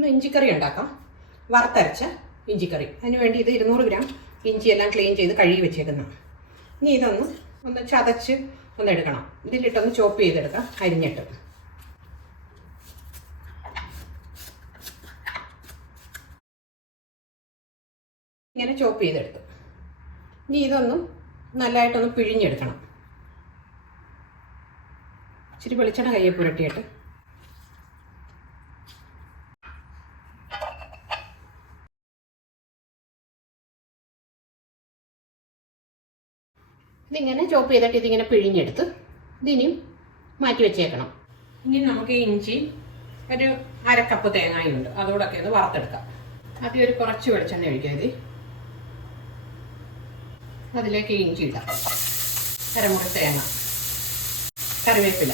ഇന്ന് ഇഞ്ചിക്കറി ഉണ്ടാക്കാം. വറുത്തരച്ച ഇഞ്ചിക്കറി. അതിന് വേണ്ടി ഇത് ഇരുന്നൂറ് ഗ്രാം ഇഞ്ചി എല്ലാം ക്ലീൻ ചെയ്ത് കഴുകി വെച്ചേക്കുന്ന. ഇനി ഇതൊന്ന് ഒന്ന് ചതച്ച് ഒന്ന് എടുക്കണം. ഇതിലിട്ടൊന്ന് ചോപ്പ് ചെയ്തെടുക്കാം അരിഞ്ഞിട്ട്. ഇങ്ങനെ ചോപ്പ് ചെയ്തെടുത്തു. ഇനി ഇതൊന്നും നല്ലതായിട്ടൊന്ന് പിഴിഞ്ഞെടുക്കണം. ഇച്ചിരി വെളിച്ചെണ്ണ കയ്യെ പുരട്ടിയിട്ട് ഇതിങ്ങനെ ചോപ്പ് ചെയ്തിട്ട് ഇതിങ്ങനെ പിഴിഞ്ഞെടുത്ത് ഇതിനും മാറ്റി വെച്ചേക്കണം. ഇനി നമുക്ക് ഇഞ്ചി ഒരു അരക്കപ്പ് തേങ്ങയുണ്ട്. അതോടൊക്കെ ഒന്ന് വറുത്തെടുക്കാം. ആദ്യം ഒരു കുറച്ച് വെളിച്ചെണ്ണ ഒഴിക്കാം ഇത്. അതിലേക്ക് ഇഞ്ചി ഇടാം. അരമുറി തേങ്ങ. കറിവേപ്പില.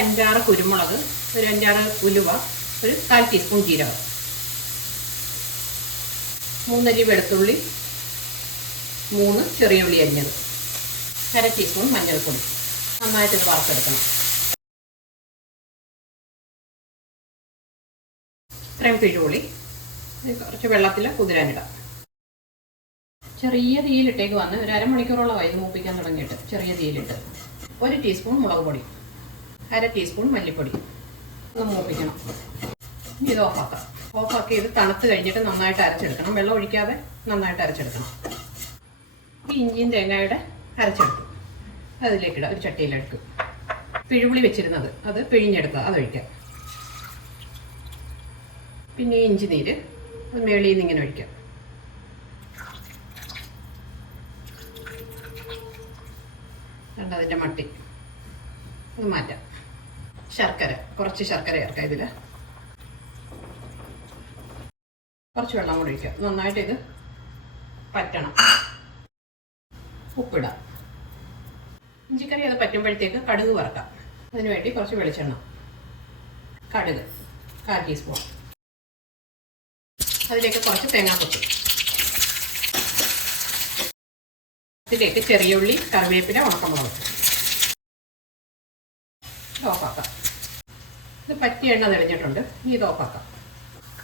അഞ്ചാറ് കുരുമുളക് ഒരു അഞ്ചാറ് ഉലുവ ഒരു കാൽ ടീസ്പൂൺ ജീരകം. മൂന്നരി വെളുത്തുള്ളി മൂന്ന് ചെറിയ ഉള്ളി അരിഞ്ഞത്. അര ടീസ്പൂൺ മഞ്ഞൾപ്പൊടി. നന്നായിട്ട് ഇത് വറുത്തെടുക്കണം. ഇത്രയും പിഴുപൊളി ഇത് കുറച്ച് വെള്ളത്തിൽ കുതിരാനിടാം. ചെറിയ തീയിലിട്ടേക്ക് വന്ന് ഒരു അരമണിക്കൂറോളമായി ഇത് മൂപ്പിക്കാൻ തുടങ്ങിയിട്ട് ചെറിയ തീയിലിട്ട്. ഒരു ടീസ്പൂൺ മുളക് പൊടി. അര ടീസ്പൂൺ മല്ലിപ്പൊടി. ഒന്ന് മൂപ്പിക്കണം. ഇനി ഇത് ഓഫാക്കാം ഓഫാക്കി ഇത് തണുത്ത് കഴിഞ്ഞിട്ട് നന്നായിട്ട് അരച്ചെടുക്കണം. വെള്ളം ഒഴിക്കാതെ നന്നായിട്ട് അരച്ചെടുക്കണം. ഈ ഇഞ്ചിയും തേങ്ങയുടെ അരച്ചെടുത്തു. അതിലേക്കിടാം ഒരു ചട്ടിയിലെടുക്കും പിഴുപുളി വെച്ചിരുന്നത് അത് പിഴിഞ്ഞെടുക്കുക അതൊഴിക്കാം പിന്നെ ഇഞ്ചി നീര് അത് മേളിയിൽ നിന്ന് ഇങ്ങനെ ഒഴിക്കാം. കണ്ട അതിന്റെ മട്ടി? അത് മാറ്റാം. ശർക്കര കുറച്ച് ശർക്കര ചേർക്കുക ഇതിൽ കുറച്ച് വെള്ളം കൂടി ഒഴിക്കുക നന്നായിട്ട് ഇത് പറ്റണം. ഉപ്പിടാം. ഇഞ്ചിക്കറി അത് പറ്റുമ്പോഴത്തേക്ക് കടുക് വറക്കാം. അതിന് വേണ്ടി കുറച്ച് വെളിച്ചെണ്ണ. കടുക് കാൽ ടീസ്പൂൺ. അതിലേക്ക് കുറച്ച് തേങ്ങാക്കൊത്തി അതിലേക്ക് ചെറിയ ഉള്ളി കറിവേപ്പില ഉണക്കമുളക്. ഓഫാക്കാം ഇത് പറ്റിയ എണ്ണ തെളിഞ്ഞിട്ടുണ്ട്. ഇനി ഇത് ഓഫാക്കാം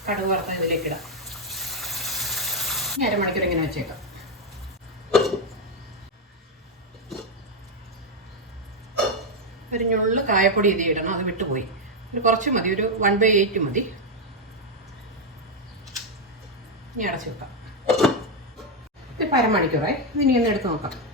കടുക് വറുത്ത ഇതിലേക്ക് ഇടാം. ഇനി അരമണിക്കൂർ ഇങ്ങനെ വെച്ചേക്കാം. ഒരു ഞുള്ള് കായപ്പൊടി ഇത് ഇടണം. അത് വിട്ടുപോയി. ഒരു കുറച്ച് മതി. ഒരു വൺ ബൈ എയ്റ്റ് മതി. ഇനി അടച്ചു വെക്കാം. ഒരു അരമണിക്കൂറായി ഇനി ഒന്ന് എടുത്ത് നോക്കാം.